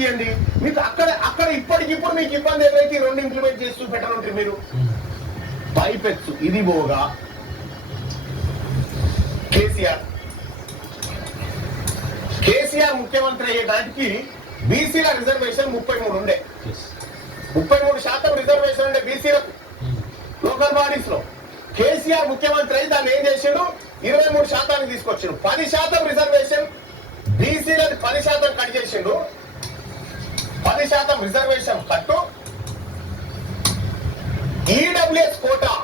ఇవ్వండి మీకు అక్కడ అక్కడ ఇప్పటికిప్పుడు మీకు ఇబ్బంది ఏదైతే రెండు ఇంప్లిమెంట్ చేసి చూపెట్టనుంటారు మీరు? పైపెచ్చు ఇది పోగా. కేసీఆర్. కేసీఆర్ ముఖ్యమంత్రి అయ్యేటానికి బీసీల రిజర్వేషన్ ముప్పై మూడు ఉండే. ముప్పై మూడు శాతం రిజర్వేషన్ ఉండే బీసీలకు. లోకల్ బాడీస్లో కేసీఆర్ ముఖ్యమంత్రి అయి దాన్ని ఏం చేసిండు? ఇరవై మూడు శాతానికి తీసుకొచ్చిండు. పది శాతం రిజర్వేషన్ బీసీలకు పది శాతం కట్ చేసిండు. పది శాతం రిజర్వేషన్ కట్టు. ఈడబ్ల్యూఎస్ కోటా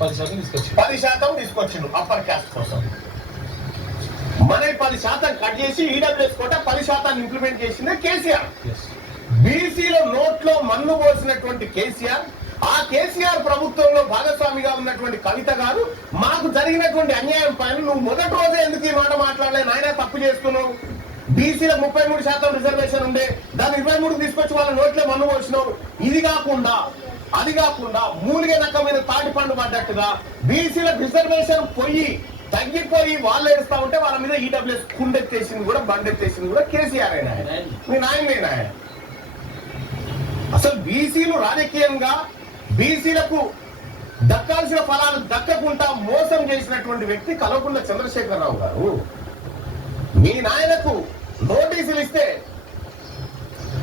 పది శాతం తీసుకొచ్చి పది శాతం తీసుకొచ్చిండు అప్పర్ క్యాస్ట్ కోసం. మన పది శాతం కట్ చేసి ఈడబ్ల్యూఎస్ కోట పది శాతాన్ని ఇంప్లిమెంట్ చేసిందే కేసీఆర్. బీసీలో నోట్లో మన్ను పోసినటువంటి కేసీఆర్ ఆ కేసీఆర్ ప్రభుత్వంలో భాగస్వామిగా ఉన్నటువంటి కవిత గారు మాకు జరిగినటువంటి అన్యాయం పైన నువ్వు మొదటి రోజే ఎందుకు ఈ మాట మాట్లాడలేదు నాయన తప్పు చేస్తున్నావు. బీసీలో ముప్పై మూడు శాతం రిజర్వేషన్ ఉండే దాన్ని ఇరవై మూడు తీసుకొచ్చి వాళ్ళ నోట్లో మన్ను పోసినావు ఇది కాకుండా అది కాకుండా మూలిగ రకమైన తాటి పండు పడ్డట్టుగా బీసీలకు రిజర్వేషన్ పోయి తగ్గిపోయి వాళ్ళు ఏడుస్తా ఉంటే వాళ్ళ మీద ఈడబ్ల్యూఎస్ కుండెత్తేసింది కూడా బండెత్తేసింది కూడా కేసీఆర్ అయినా మీ నాయన ఆయన అసలు బీసీలు రాజకీయంగా బీసీలకు దక్కాల్సిన ఫలాలు దక్కకుండా మోసం చేసినటువంటి వ్యక్తి కలవకుండ చంద్రశేఖరరావు గారు. మీ నాయనకు నోటీసులు ఇస్తే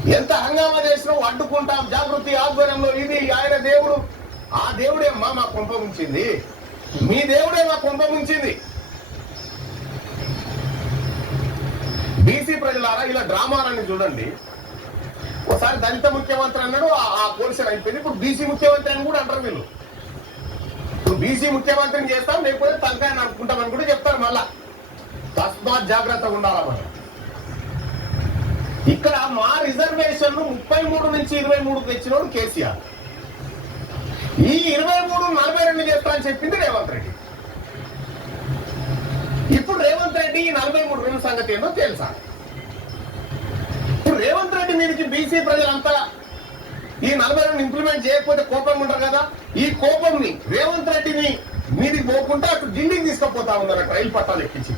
ఎంత హంగామా చేసినా అడ్డుకుంటాం. జాగృతి ఆధ్వర్యంలో ఇది ఆయన దేవుడు. ఆ దేవుడే మా మా కొంప ముంచింది. మీ దేవుడే మా కొంప ముంచింది. బీసీ ప్రజలారా ఇలా డ్రామాలని చూడండి. ఒకసారి దళిత ముఖ్యమంత్రి అన్నాడు ఆ- ఆ పోలీసులు అయిపోయింది. ఇప్పుడు బీసీ ముఖ్యమంత్రి అని కూడా అంటారు వీళ్ళు. ఇప్పుడు బీసీ ముఖ్యమంత్రిని చేస్తాం లేకపోతే తలకాయని అనుకుంటామని కూడా చెప్తారు మళ్ళా. తస్మాత్ జాగ్రత్తగా ఉండాలా మనం? ఇక్కడ మా రిజర్వేషన్ ముప్పై మూడు నుంచి ఇరవై మూడు తెచ్చినోడు కేసీఆర్. ఈ ఇరవై మూడు నలభై రెండు చేస్తా అని చెప్పింది రేవంత్ రెడ్డి. ఇప్పుడు రేవంత్ రెడ్డి ఈ నలభై మూడు రెండు సంగతి ఏందో తెలుసా? ఇప్పుడు రేవంత్ రెడ్డి మీదకి బీసీ ప్రజలంతా ఈ నలభై రెండు ఇంప్లిమెంట్ చేయకపోతే కోపం ఉంటారు కదా? ఈ కోపంని రేవంత్ రెడ్డిని మీదికి పోకుండా అటు డిండింగ్ తీసుకుపోతా ఉన్నారు రైలు పట్టాలు ఎక్కించి.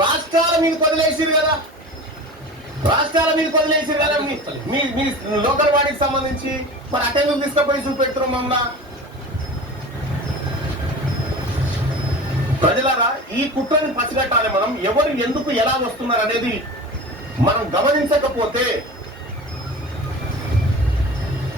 రాష్ట్రాల మీద వదిలేసిరు కదా. రాష్ట్రాల మీద వదిలేసిరు కదా మీ మీ లోకల్ బాడీకి సంబంధించి. మరి అటెండ్ తీసుకుపోయి చూపెడుతున్నాం మమ్మల్ని ప్రజలారా ఈ కుట్రని పసిగట్టాలి మనం. ఎవరు ఎందుకు ఎలా వస్తున్నారు అనేది మనం గమనించకపోతే